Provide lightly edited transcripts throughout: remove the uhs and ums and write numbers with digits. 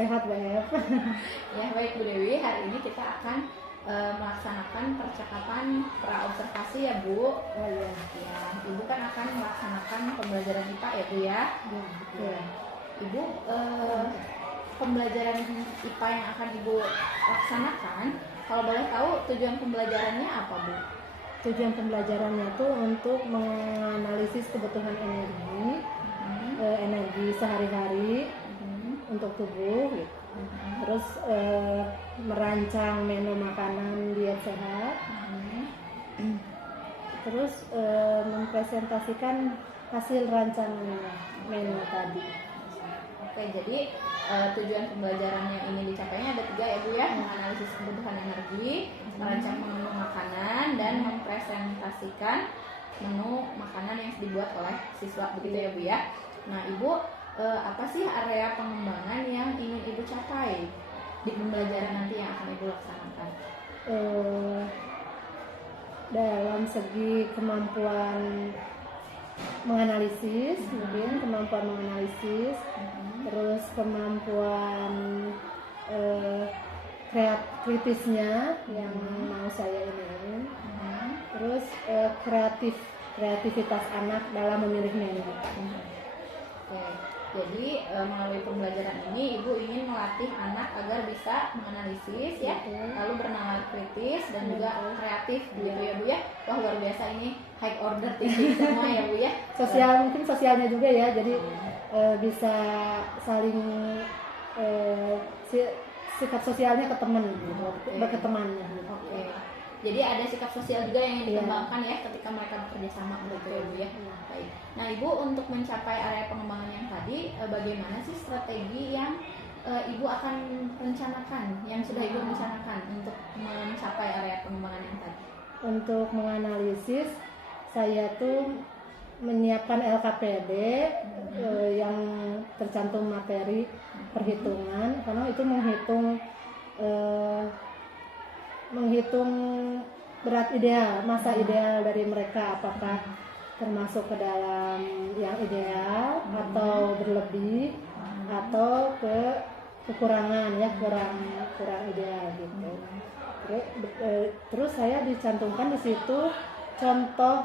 sehat Beb. Ya baik Bu Dewi, hari ini kita akan melaksanakan percakapan pra-observasi ya Bu. Oh iya. Ya, Ibu kan akan melaksanakan pembelajaran IPA ya Bu ya. Ya, betul. Ya. Ibu pembelajaran IPA yang akan Ibu laksanakan, kalau boleh tahu tujuan pembelajarannya apa Bu? Tujuan pembelajarannya itu untuk menganalisis kebutuhan energi, energi sehari-hari untuk tubuh gitu. Terus merancang menu makanan diet sehat. Terus mempresentasikan hasil rancangannya menu tadi. Oke, jadi tujuan pembelajaran yang ingin dicapainya ada 3 ya Bu ya, menganalisis kebutuhan energi, merancang menu makanan, dan mempresentasikan menu makanan yang dibuat oleh siswa, begitu ya Bu ya. Nah Ibu, apa sih area pengembangan yang ingin Ibu capai di pembelajaran nanti yang akan Ibu laksanakan? Dalam segi kemampuan menganalisis, mungkin kemampuan menganalisis, terus kemampuan kritisnya yang mau saya ini, terus kreativitas anak dalam memilih menu. Oke, jadi melalui pembelajaran ini Ibu ingin melatih anak agar bisa menganalisis ya, lalu bernalar kritis dan juga kreatif begitu ya Bu ya. Wah luar biasa, ini high order tinggi semua ya Bu ya. Mungkin sosialnya juga ya, jadi bisa saling sikap sosialnya ke teman gitu, berketemannya. Oke. Jadi ada sikap sosial juga yang dikembangkan ya ketika mereka bekerja sama begitu ya Bu ya. Baik. Nah Ibu, untuk mencapai area pengembangan yang tadi, bagaimana sih strategi yang Ibu akan rencanakan, yang sudah Ibu rencanakan untuk mencapai area pengembangan yang tadi? Untuk menganalisis, saya tuh menyiapkan LKPD yang tercantum materi perhitungan, karena itu menghitung berat ideal, masa ideal dari mereka, apakah termasuk ke dalam yang ideal atau berlebih atau ke kekurangan ya, kurang ideal gitu. Terus saya dicantumkan di situ contoh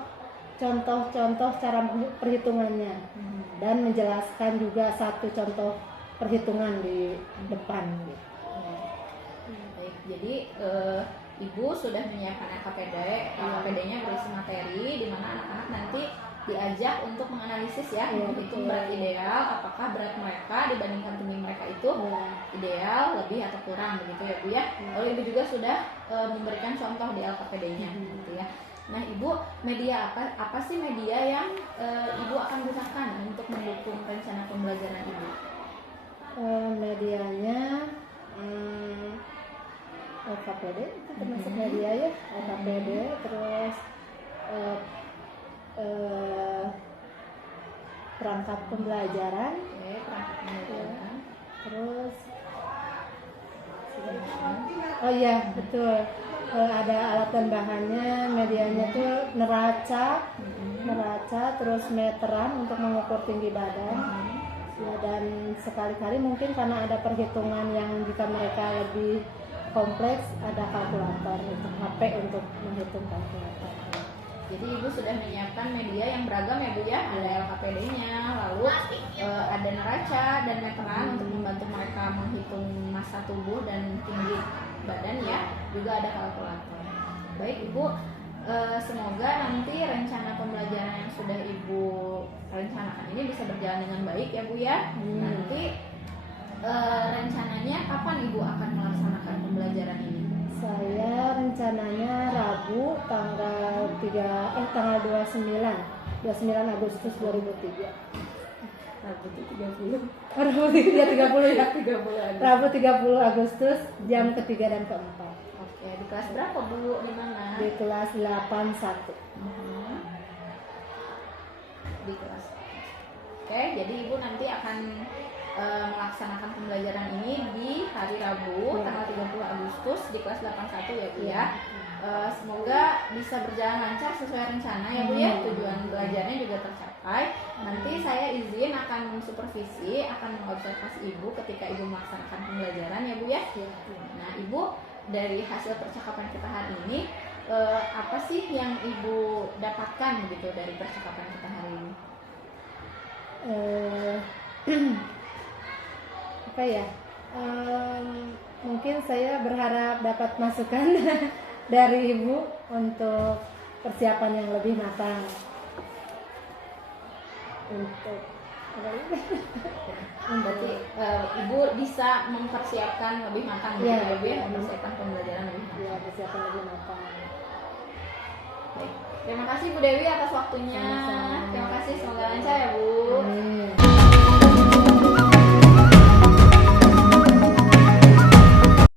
cara perhitungannya dan menjelaskan juga satu contoh perhitungan di depan gitu. Baik, jadi Ibu sudah menyiapkan LKPD-nya berisi materi di mana anak-anak nanti diajak untuk menganalisis ya, menghitung berat ideal, apakah berat mereka dibandingkan tumbuh mereka itu ideal, lebih atau kurang begitu ya Bu ya. Lalu Ibu juga sudah memberikan contoh di LKPD-nya gitu ya. Nah Ibu, media apa sih media yang Ibu akan gunakan untuk mendukung rencana pembelajaran Ibu? Medianya LKPD itu termasuk media ya, LKPD, terus perangkat pembelajaran, terus oh iya betul, ada alat dan bahannya, medianya tuh neraca, terus meteran untuk mengukur tinggi badan. Ya, dan sekali-kali mungkin karena ada perhitungan yang jika mereka lebih kompleks, ada kalkulator untuk HP untuk menghitung kalkulator. Jadi Ibu sudah menyiapkan media yang beragam ya Bu ya, ada LKPD-nya, lalu ada neraca dan meteran untuk membantu mereka menghitung massa tubuh dan tinggi badan ya, juga ada kalkulator. Baik Ibu, semoga nanti rencana pembelajaran yang sudah Ibu rencanakan ini bisa berjalan dengan baik ya Bu ya. Nanti rencananya kapan Ibu akan melaksanakan pembelajaran ini? Saya rencananya Rabu tanggal 29 Agustus 2003. Rabu 30. Rabu 30 ya. 30. Rabu 30 Agustus jam ketiga dan keempat. Oke, di kelas berapa Bu? Di mana? Di kelas 81. Di kelas. Oke, jadi Ibu nanti akan melaksanakan pembelajaran ini di hari Rabu tanggal 30 Agustus di kelas 81 ya Bu ya. Semoga bisa berjalan lancar sesuai rencana ya Bu ya, tujuan belajarnya juga tercapai. Nanti saya izin akan mensupervisi, akan mengobservasi Ibu ketika Ibu melaksanakan pembelajaran ya Bu ya. Nah Ibu, dari hasil percakapan kita hari ini, apa sih yang Ibu dapatkan gitu dari percakapan kita hari ini? Apa ya? Mungkin saya berharap dapat masukan dari Ibu untuk persiapan yang lebih matang. Untuk berarti Ibu bisa mempersiapkan lebih matang gitu ya Bu ya, mempersiapkan pembelajaran lebih matang. ya, persiapan lebih matang. Baik. Terima kasih Bu Dewi atas waktunya. Sama-sama. Terima kasih, semoga lancar ya Bu.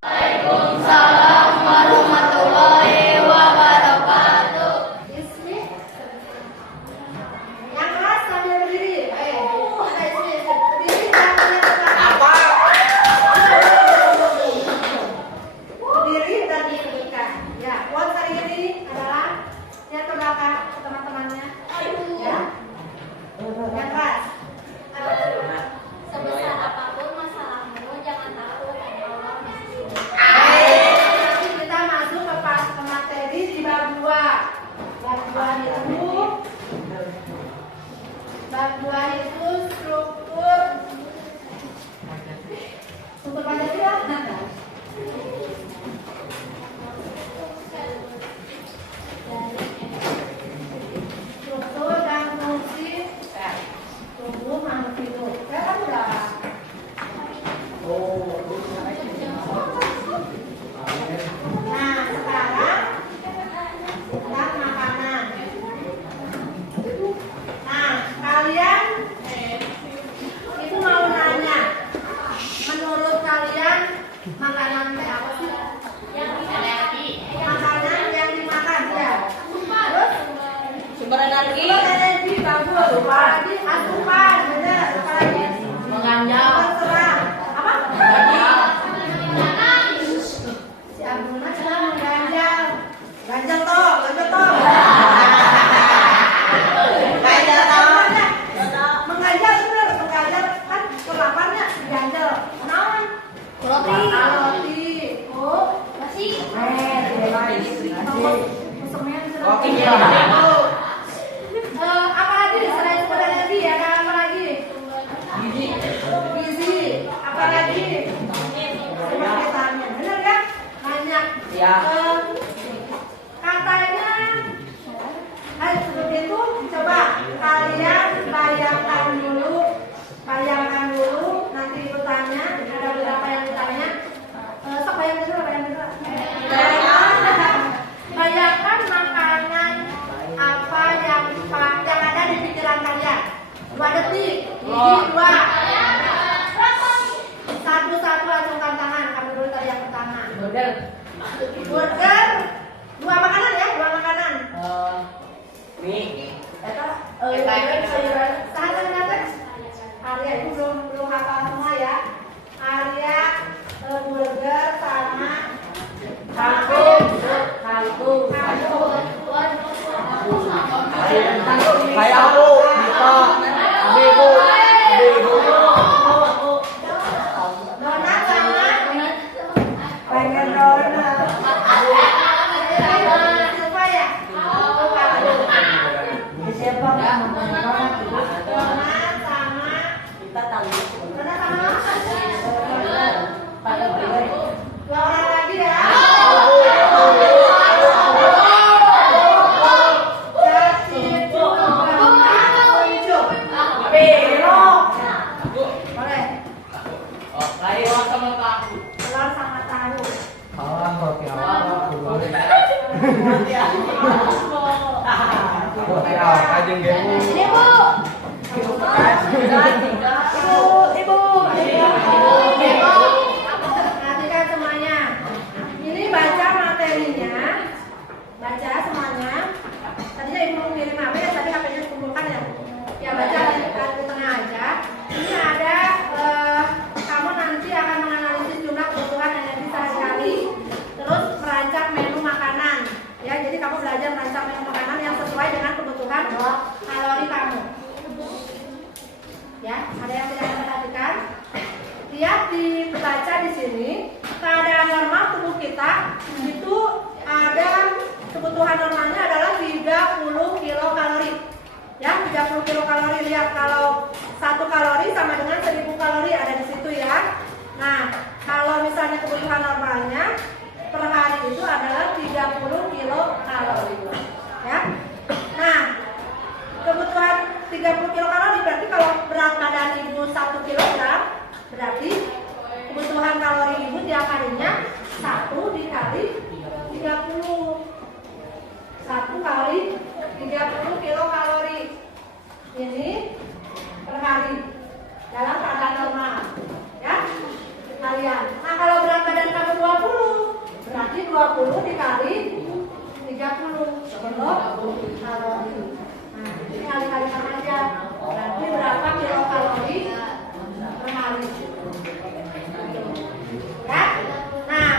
Waalaikumsalam warahmatullahi wabarakatuh. Ismi, yang keras sambil berdiri. Berdiri apa? Berdiri dan disebutkan. Ya, buat hari ini adalah yang ke belakang ke teman-temannya. Ya, yang keras. Sebesar apapun masalahmu, jangan takut, Allah di sini. Nanti kita masuk ke materi di bab 2. Bab 2 itu struktur Pancasila. Struktur dan fungsi tubuh makhluk hidup. Ya kan udah. Nah, sekarang tentang makanan. Nah, kalian itu mau nanya, menurut kalian makanan apa sih? Makanan yang dimakan ya. Terus Sumber energi. sumber energi bagus. Apalagi asupan, benar. Apalagi Menganyam. terserah. Apa? Si Abdullah sedang mengganjal. Ganjal toh, ganjal toh. Ganjal toh. Mengganjal bener, mengganjal kan kelapannya ganjal. Naon? Roti. Oh, masih. Oke. Apa lagi selain sumber energi ya? Ada apa lagi? Gizi. Apa lagi? Sumber vitamin. Bener kan? Banyak. Ya. Katanya, sebelum itu coba kalian bayangkan dulu. Nanti ibu tanya. Ada beberapa yang ditanya. Sok bayangkan dulu. Bayangkan makanan apa yang ada di pikiran kalian. 2 detik. Gigi 2. Satu-satu acungkan tangan. Kamu dulu tadi yang pertama. Burger. 2 makanan ya, 2 makanan. Mie. Sayuran. Arya itu belum hafal semua ya. Arya burger sama kangkung. Kayak aku, Ibu. Donat sama pengen donat. Lupa ya? Lupa. Siapa? Donat sama Kita tahu. donat sama apa? 2 orang lagi ya. Boleh. Kayak sama aku. Telur sama tahu. Kajeng gemu. Ibu. Perhatikan semuanya. Ini baca materinya. Baca semuanya. Tadinya ibu mau kirim apa ya? Tadi HP-nya dikumpulkan ya. Ya baca di tengah aja. Ini ada kamu nanti akan menganalisis jumlah kebutuhan energi sehari-hari. Terus merancang menu makanan. Ya, jadi kamu belajar normalnya adalah 30 kilokalori. Ya, 30 kilokalori. Lihat kalau 1 kalori sama dengan 1000 kalori ada di situ ya. Nah, kalau misalnya kebutuhan normalnya per hari itu adalah 30 kilokalori. Ya. Nah, kebutuhan 30 kilokalori berarti kalau berat badan ibu 1 kilogram, berarti kebutuhan kalori ibu tiap harinya 1 dikali 30. 1 kali 30 kilokalori. Ini per hari dalam keadaan normal. Ya. Kalian. Nah, kalau berat badan kamu 20, berarti 20 dikali 30 kilokalori. Nah, ini kali-kalikan aja. Berarti berapa kilokalori per hari? Ya. Nah,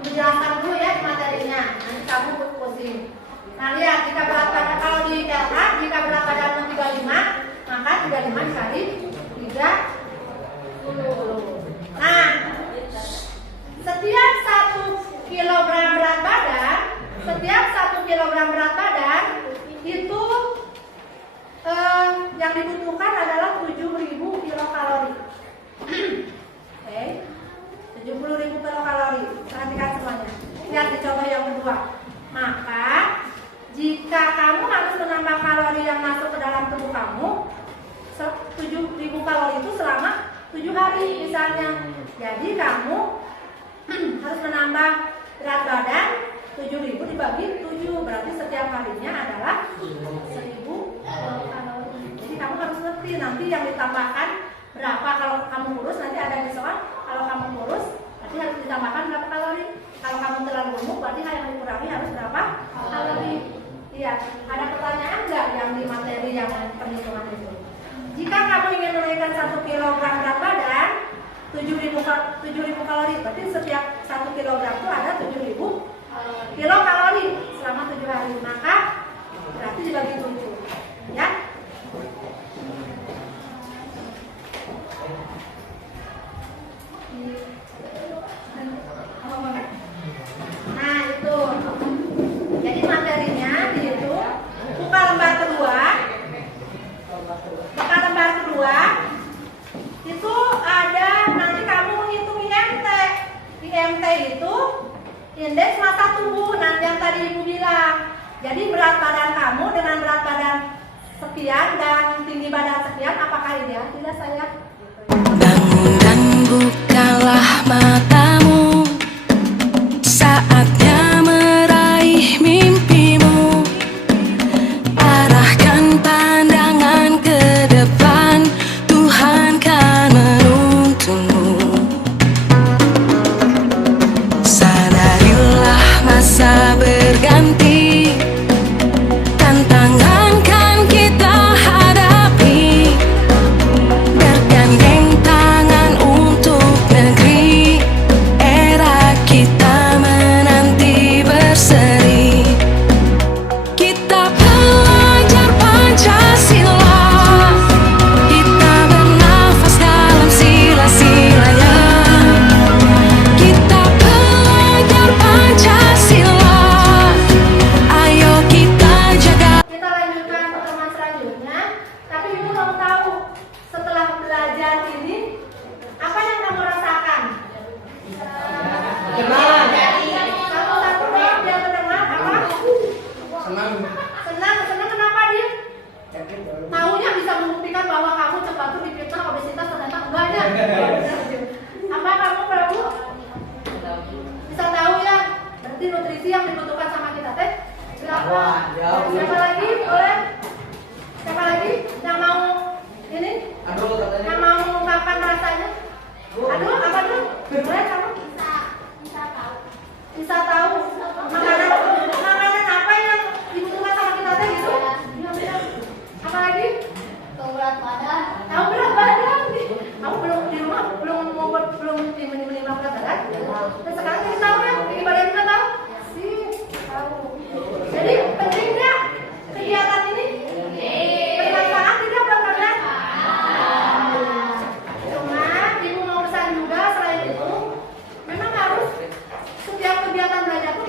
menjelaskan dulu ya di materinya. Nanti kamu pusing. Nah, lihat jika berat badan kalau di LH, jika berat badan 35, maka 35 dikali 30. Nah, setiap 1 kilogram berat badan, itu yang dibutuhkan adalah 7.000 kilokalori. Oke, 70.000 kilokalori. Perhatikan semuanya. Lihat di contoh yang kedua. Maka jika kamu harus menambah kalori yang masuk ke dalam tubuh kamu 7.000 kalori itu selama 7 hari misalnya. Jadi kamu harus menambah berat badan 7.000 dibagi 7, berarti setiap harinya adalah 1.000 kalori. Jadi kamu harus ngerti nanti yang ditambahkan berapa. Kalau kamu kurus nanti ada di soal, kalau kamu kurus berarti harus ditambahkan berapa kalori. Kalau kamu terlalu gemuk berarti yang dikurangi harus berapa kalori. Lihat, ada pertanyaan nggak yang di materi yang perhitungan itu? Jika kamu ingin menaikkan 1 kilogram berat badan 7.000 kalori, berarti setiap 1 kilogram itu ada 7.000 kilokalori selama 7 hari. Maka berarti dibagi 7. Ya. Nah, itu. Jadi materinya dihitung. Buka lembar kedua. Itu ada nanti kamu menghitung IMT. IMT itu indeks massa tubuh. Nah, yang tadi ibu bilang. Jadi berat badan kamu dengan berat badan sekian dan tinggi badan sekian, apakah ideal? Tidak, saya. Bangun dan bukalah matamu, saatnya meraih mimpimu. Arahkan pandangan ke depan, Tuhan kan menuntunmu. Sadarilah masa berganti, tantangan kan kita hadapi. Bergandeng tangan untuk negeri, era kita menanti berseri. Kita pelajar Pancasila, kita bernafas dalam sila-silanya. Kita pelajar Pancasila, ayo kita jaga. Kita lanjutkan pertemuan selanjutnya. Tapi ibu mau tahu setelah belajar ini apa yang kamu rasakan? Senang. Satu-satu doang biar terdengar apa? Senang. Senang kenapa dia? Tahunya bisa membuktikan bahwa kamu cepat tuh difitnah obesitas, ternyata enggak ya. Apa kamu Prabu? Bisa tahu ya? Berarti nutrisi yang dibutuhkan sama kita teh berapa? Wah, jauh. Siapa lagi? Boleh? Siapa lagi yang mau ini? Aduh, katanya. Yang mau mengungkapkan rasanya? Aduh, apa dulu? Boleh kamu? Bisa tahu makanan apa yang dibutuhkan sama kita teh gitu? Apa lagi? Tahu berat badan. Tahu berat badan. Kamu belum di rumah belum menimba berat badan. Dan sekarang kita tahu ya, tinggi badan kita tahu. Sih, tahu. Jadi penting nggak kegiatan ini? Bermanfaat tidak buat kalian? Cuma ibu mau pesan juga selain itu, memang harus setiap kegiatan belajar itu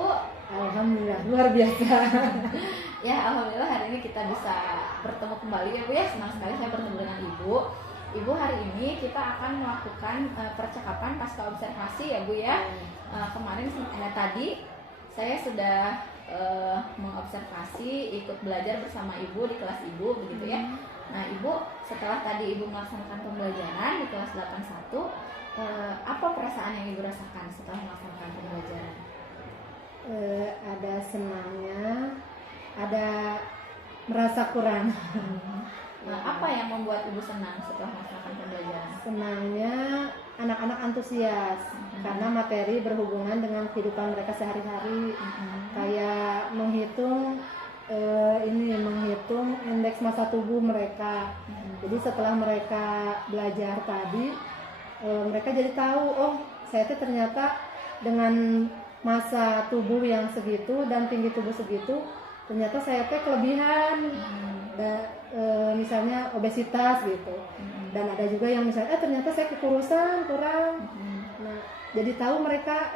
Bu? Alhamdulillah luar biasa. Ya, alhamdulillah hari ini kita bisa bertemu kembali ya Bu ya. Senang sekali saya bertemu dengan Ibu. Ibu, hari ini kita akan melakukan percakapan pasca observasi ya Bu ya. Kemarin tadi saya sudah mengobservasi, ikut belajar bersama Ibu di kelas Ibu begitu ya. Nah Ibu, setelah tadi Ibu melaksanakan pembelajaran di kelas 81, apa perasaan yang Ibu rasakan setelah melaksanakan pembelajaran? Ada senangnya, ada merasa kurang. Nah, apa yang membuat Ibu senang setelah melaksanakan pembelajaran? Senangnya anak-anak antusias karena materi berhubungan dengan kehidupan mereka sehari-hari, kayak menghitung menghitung indeks massa tubuh mereka. Jadi setelah mereka belajar tadi, mereka jadi tahu, oh saya tuh ternyata dengan massa tubuh yang segitu dan tinggi tubuh segitu, ternyata saya tuh kelebihan. Misalnya obesitas gitu, dan ada juga yang misalnya ternyata saya kekurusan kurang. Nah jadi tahu mereka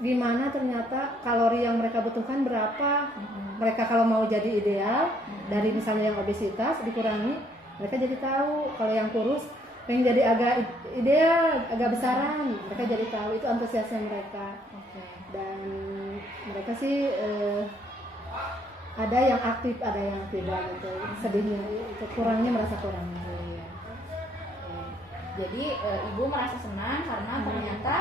gimana ternyata kalori yang mereka butuhkan berapa. Mereka kalau mau jadi ideal dari misalnya yang obesitas dikurangi, mereka jadi tahu. Kalau yang kurus pengen jadi agak ideal, agak besaran, mereka jadi tahu. Itu antusiasnya mereka. Dan mereka sih ada yang aktif, ada yang tidak gitu. Sedihnya itu kurangnya, merasa kurang. Jadi Ibu merasa senang karena ternyata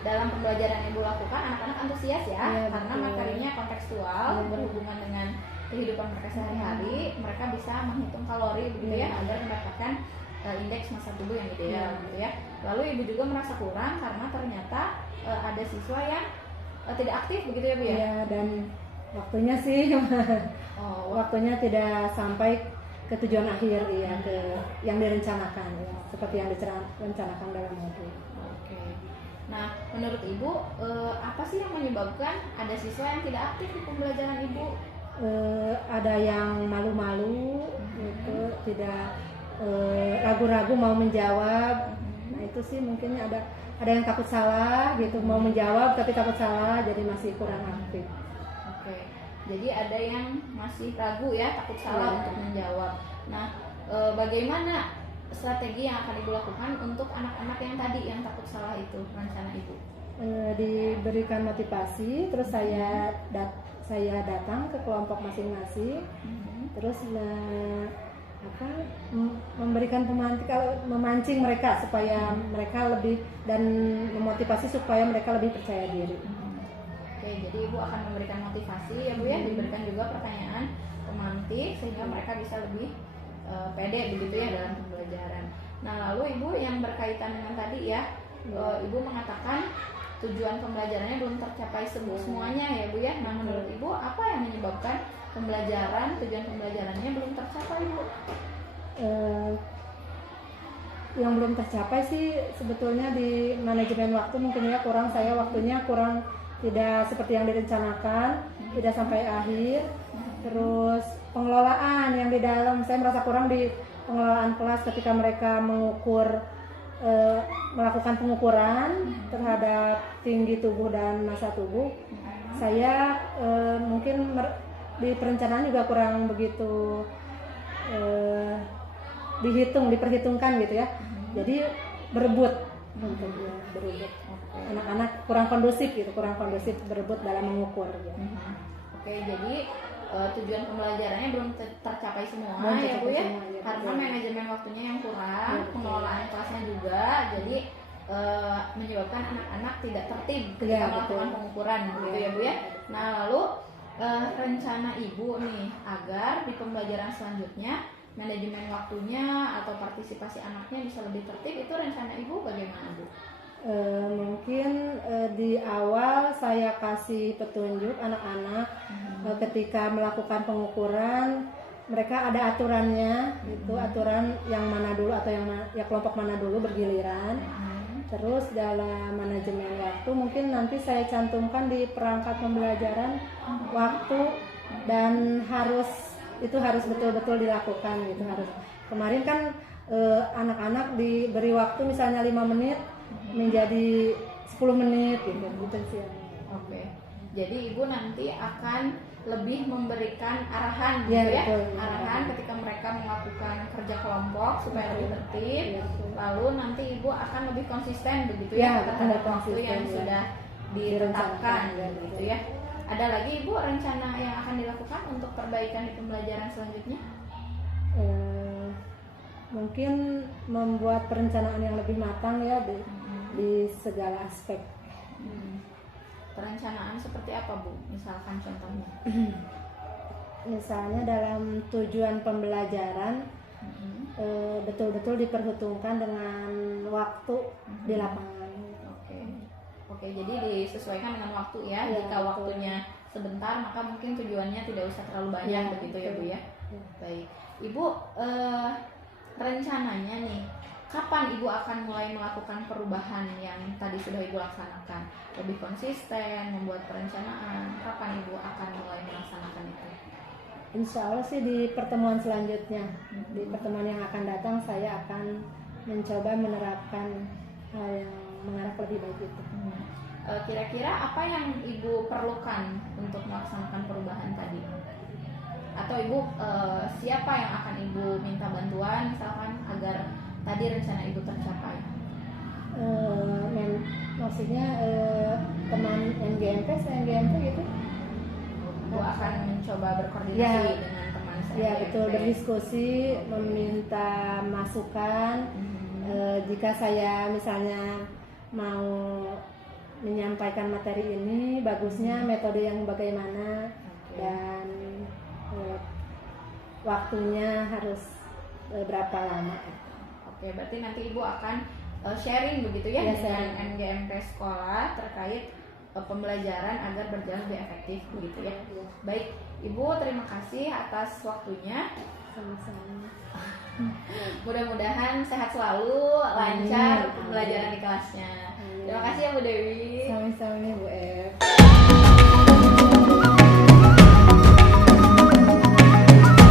dalam pembelajaran yang Ibu lakukan anak-anak antusias ya, karena betul. materinya kontekstual, berhubungan dengan kehidupan mereka sehari-hari. Mereka bisa menghitung kalori begitu ya, agar mendapatkan indeks massa tubuh yang ideal gitu ya. Lalu Ibu juga merasa kurang karena ternyata ada siswa yang tidak aktif begitu ya Bu ya? Iya, dan waktunya sih waktunya tidak sampai ke tujuan akhir, ke yang direncanakan ya, seperti yang direncanakan dalam modul. Oke. Nah, menurut Ibu apa sih yang menyebabkan ada siswa yang tidak aktif di pembelajaran Ibu? Ada yang malu-malu gitu, tidak ragu-ragu mau menjawab. Nah itu sih mungkin ada yang takut salah gitu, mau menjawab tapi takut salah, jadi masih kurang aktif. Oke, jadi ada yang masih ragu ya, takut salah untuk menjawab. Nah, bagaimana strategi yang akan Ibu lakukan untuk anak-anak yang tadi yang takut salah itu, rencana Ibu? Diberikan motivasi, terus saya datang ke kelompok masing-masing, terus memberikan memancing mereka supaya mereka lebih, dan memotivasi supaya mereka lebih percaya diri. Oke, jadi Ibu akan memberikan motivasi ya Bu ya, diberikan juga pertanyaan pemantik sehingga mereka bisa lebih pede begitu ya dalam pembelajaran. Nah lalu Ibu yang berkaitan dengan tadi ya, Ibu mengatakan tujuan pembelajarannya belum tercapai semuanya ya Bu ya. Nah menurut Ibu apa yang menyebabkan tujuan pembelajarannya belum tercapai Bu? Yang belum tercapai sih sebetulnya di manajemen waktu mungkin ya, waktunya kurang, tidak seperti yang direncanakan, tidak sampai akhir. Terus pengelolaan yang di dalam, saya merasa kurang di pengelolaan kelas ketika mereka melakukan pengukuran terhadap tinggi tubuh dan massa tubuh. Saya mungkin di perencanaan juga kurang begitu diperhitungkan gitu ya. Jadi berebut. Anak-anak kurang kondusif berebut dalam mengukur ya. Oke, jadi tujuan pembelajarannya belum tercapai semua ya Bu ya, karena manajemen waktunya yang kurang, pengelolaan kelasnya juga, jadi menyebabkan anak-anak tidak tertib ketika melakukan pengukuran gitu ya Bu ya. Nah lalu rencana Ibu nih agar di pembelajaran selanjutnya manajemen waktunya atau partisipasi anaknya bisa lebih tertib, itu rencana Ibu bagaimana Bu? Mungkin di awal saya kasih petunjuk anak-anak ketika melakukan pengukuran, mereka ada aturannya, itu aturan yang mana dulu atau yang kelompok mana dulu bergiliran. Terus dalam manajemen waktu mungkin nanti saya cantumkan di perangkat pembelajaran waktu, dan harus betul-betul dilakukan gitu. Harus kemarin kan anak-anak diberi waktu misalnya 5 menit menjadi 10 menit gitu sih. Oke. Jadi ibu nanti akan lebih memberikan arahan Iya, gitu ya, betul. arahan ketika mereka melakukan kerja kelompok supaya lebih tertib. Iya, betul. Lalu nanti ibu akan lebih konsisten begitu Iya, ya betul, terhadap waktu konsisten, yang ya. sudah ditetapkan gitu ya. Ada lagi ibu rencana yang akan dilakukan untuk perbaikan di pembelajaran selanjutnya? Mungkin membuat perencanaan yang lebih matang ya di segala aspek. Perencanaan seperti apa bu? Misalkan contohnya? Misalnya dalam tujuan pembelajaran betul-betul diperhitungkan dengan waktu di lapangan. Oke, jadi disesuaikan dengan waktu ya. Ya, Jika betul. waktunya sebentar, maka mungkin tujuannya tidak usah terlalu banyak Ya, begitu ya bu betul. ya. Baik, ibu rencananya nih, kapan ibu akan mulai melakukan perubahan yang tadi sudah ibu laksanakan? Lebih konsisten, membuat perencanaan. Kapan ibu akan mulai melaksanakan itu? Insya Allah sih di pertemuan selanjutnya, di pertemuan yang akan datang saya akan mencoba menerapkan hal yang mengarah ke lebih baik itu. Kira-kira apa yang ibu perlukan untuk melaksanakan perubahan tadi? Atau ibu siapa yang akan ibu minta bantuan misalkan agar tadi rencana ibu tercapai? Maksudnya teman NGMP gitu? Ibu akan mencoba berkoordinasi Ya. dengan teman saya. Ya betul, berdiskusi, meminta masukan. Jika saya misalnya mau menyampaikan materi ini, bagusnya metode yang bagaimana dan waktunya harus berapa lama. Oke, berarti nanti ibu akan sharing begitu ya, Ya, dengan sharing. NGMP sekolah terkait pembelajaran agar berjalan lebih efektif begitu ya. Baik, ibu terima kasih atas waktunya. Sama-sama. Mudah-mudahan sehat selalu, lancar Amin. pembelajaran di kelasnya. Amin. Terima kasih ya Bu Dewi. Sama-sama Bu F.